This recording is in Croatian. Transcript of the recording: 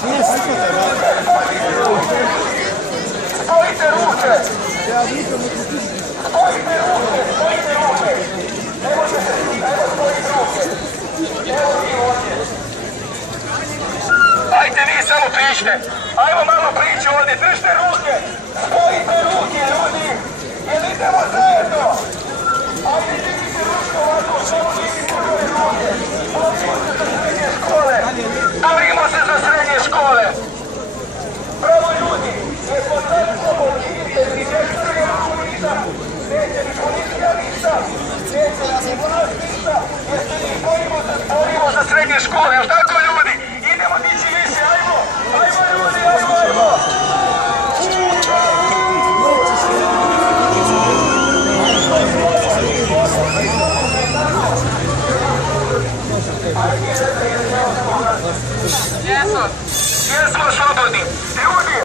Spojite ruke! Spojite ruke! Spojite ruke! Ne možete, evo spojite ruke! Evo vi ovdje! Ajde vi samo priđite! Ajmo malo prići ovdje, držite ruke! Spojite ruke, ljudi! Jel idemo zajedno? Ajde dignite ruke ovako, samo dignite ruke! Borimo se za srednje škole! Borimo se za srednje škole! Bravo ljudi! Jesmo sad slobodni! Idite, ni direktor je komunista! Neće ni policija ništa! Neće ni vlast ništa! Jeste li borimo za srednje škole, jel tako ljudi? Idemo dići više, ajmo! Ajmo ljudi, ajmo, ajmo! Jesmo slobodni! Ljudi!